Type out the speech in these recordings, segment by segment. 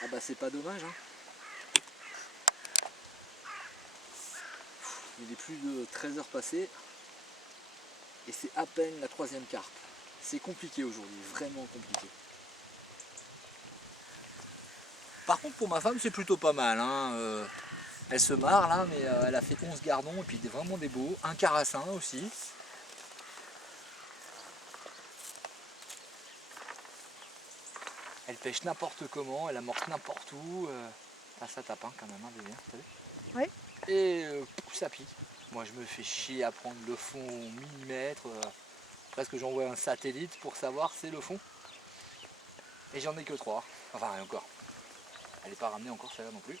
Ah bah c'est pas dommage hein. Il est plus de 13 heures passées et c'est à peine la troisième carpe. C'est compliqué aujourd'hui, vraiment compliqué. Par contre pour ma femme c'est plutôt pas mal hein. Elle se marre là mais elle a fait 11 gardons et puis vraiment des beaux. Un carassin aussi. Elle pêche n'importe comment, elle amorce n'importe où. Ah ça tape hein, quand même, hein, bébé, t'as vu? Oui. Et ça pique. Moi je me fais chier à prendre le fond au millimètre. Presque j'envoie un satellite pour savoir c'est le fond. Et j'en ai que 3. Enfin et encore. Elle n'est pas ramenée encore celle-là non plus.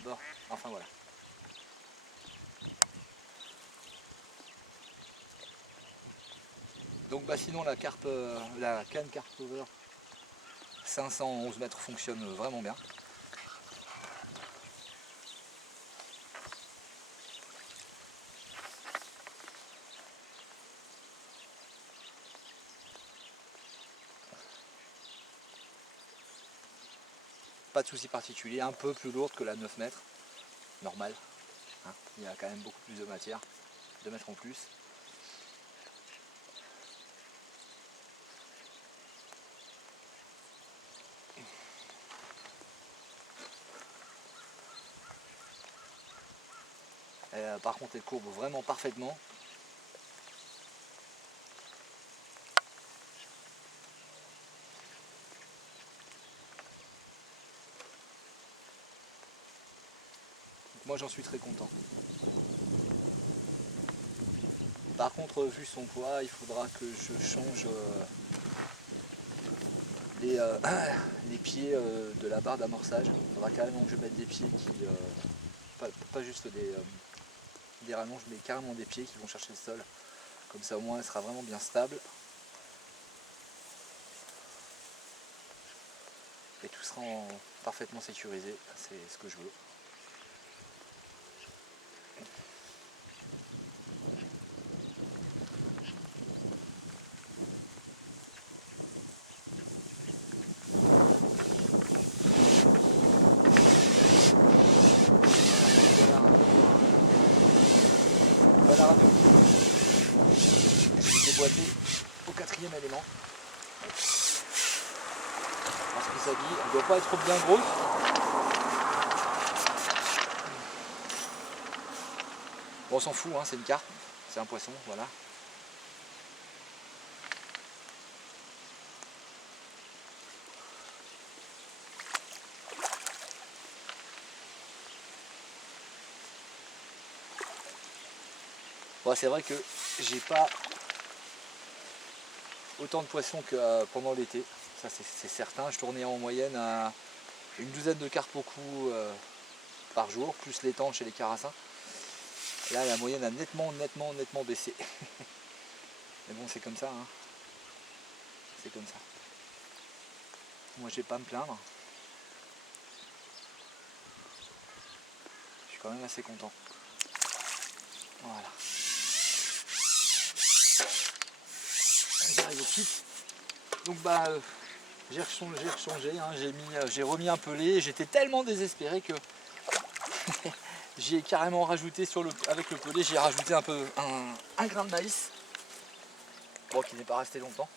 Bon, enfin voilà. Donc bah sinon la carpe, la canne carpe over 511 mètres fonctionne vraiment bien. Pas de souci particulier, un peu plus lourde que la 9 mètres, normal. Hein, il y a quand même beaucoup plus de matière, 2 mètres en plus. Par contre elle courbe vraiment parfaitement. Donc moi j'en suis très content. Par contre vu son poids, il faudra que je change les pieds de la barre d'amorçage. Il faudra carrément que je mette des pieds qui, pas juste des rallonges, mais carrément des pieds qui vont chercher le sol. Comme ça au moins elle sera vraiment bien stable. Et tout sera parfaitement sécurisé, c'est ce que je veux. Voilà, radio. Je vais déboîter au 4e élément. Parce que ça dit, elle ne doit pas être bien grosse. Bon, on s'en fout, hein, c'est une carpe, c'est un poisson, voilà. Bon, c'est vrai que j'ai pas autant de poissons que pendant l'été, ça c'est certain. Je tournais en moyenne à une douzaine de carpes au cou par jour, plus les tanches et les carassins. Là la moyenne a nettement baissé. Mais bon c'est comme ça, hein. C'est comme ça. Moi je vais pas me plaindre. Je suis quand même assez content. Voilà. J'arrive au kit. Donc bah j'ai rechangé, hein, j'ai remis un pelé, j'étais tellement désespéré que j'ai carrément rajouté avec le pelé, j'ai rajouté un peu un grain de maïs. Bon, qui n'est pas resté longtemps.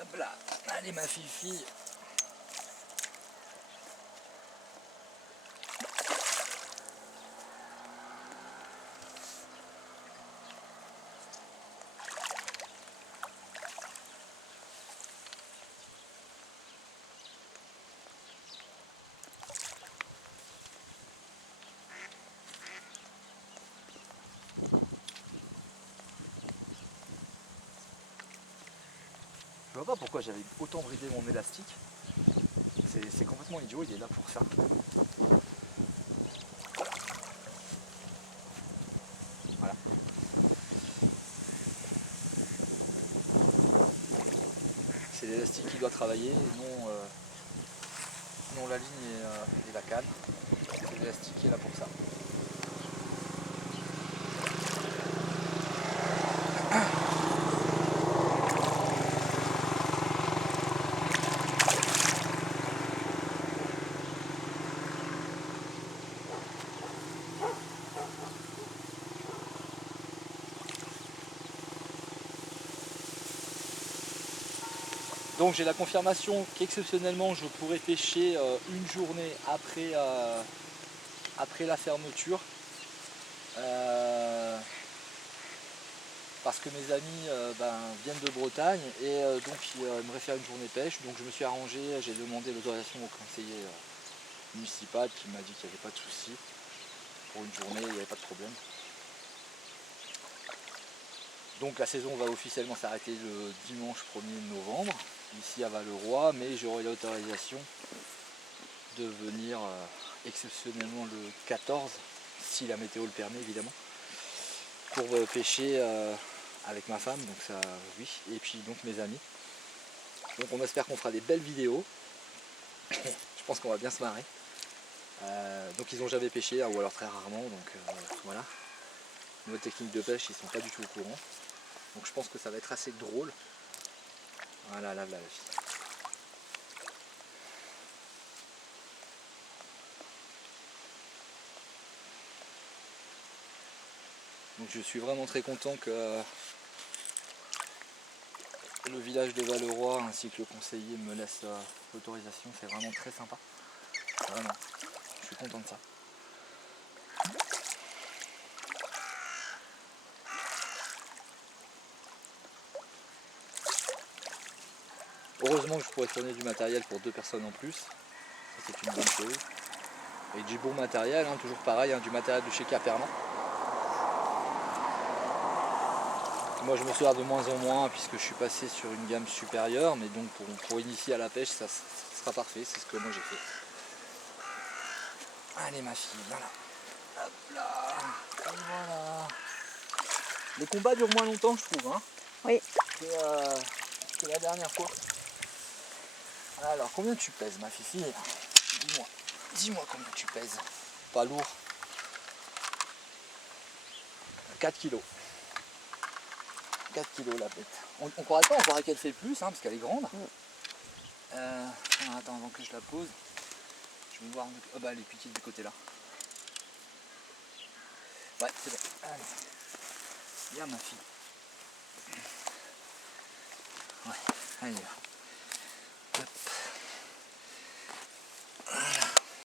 Hop là, allez ma fifi. Je vois pas pourquoi j'avais autant bridé mon élastique. C'est complètement idiot, il est là pour ça. Voilà. C'est l'élastique qui doit travailler et non la ligne et la canne. C'est l'élastique qui est là pour ça. Donc j'ai la confirmation qu'exceptionnellement je pourrais pêcher une journée après la fermeture. Parce que mes amis viennent de Bretagne et donc ils aimeraient faire une journée pêche. Donc je me suis arrangé, j'ai demandé l'autorisation au conseiller municipal qui m'a dit qu'il n'y avait pas de souci. Pour une journée, il n'y avait pas de problème. Donc la saison va officiellement s'arrêter le dimanche 1er novembre, ici à Val-le-Roi, mais j'aurai l'autorisation de venir exceptionnellement le 14, si la météo le permet évidemment, pour pêcher avec ma femme, donc ça oui, et puis donc mes amis. Donc on espère qu'on fera des belles vidéos. Je pense qu'on va bien se marrer. Donc ils n'ont jamais pêché, ou alors très rarement, donc voilà. Nos techniques de pêche, ils sont pas du tout au courant. Donc je pense que ça va être assez drôle. Voilà, là, la fille. Donc je suis vraiment très content que le village de Val-le-Roi ainsi que le conseiller me laisse l'autorisation. C'est vraiment très sympa. Vraiment. Je suis content de ça. Heureusement que je pourrais tourner du matériel pour 2 personnes en plus. Ça c'est une bonne chose. Et du bon matériel, hein, toujours pareil, hein, du matériel de chez Capernan. Moi je me sers de moins en moins puisque je suis passé sur une gamme supérieure, mais donc pour initier à la pêche ça sera parfait, c'est ce que moi j'ai fait. Allez ma fille, voilà. Hop là, et voilà. Les combats durent moins longtemps je trouve, hein, Oui. que la dernière fois. Alors combien tu pèses ma fille? Dis-moi combien tu pèses. Pas lourd. 4 kilos. 4 kilos la bête. On croirait pas, on croirait qu'elle fait plus, hein, parce qu'elle est grande. Attends, avant que je la pose, je vais voir. Oh bah elle est petite du côté là. Ouais, c'est bon. Allez. Viens ma fille. Ouais, allez.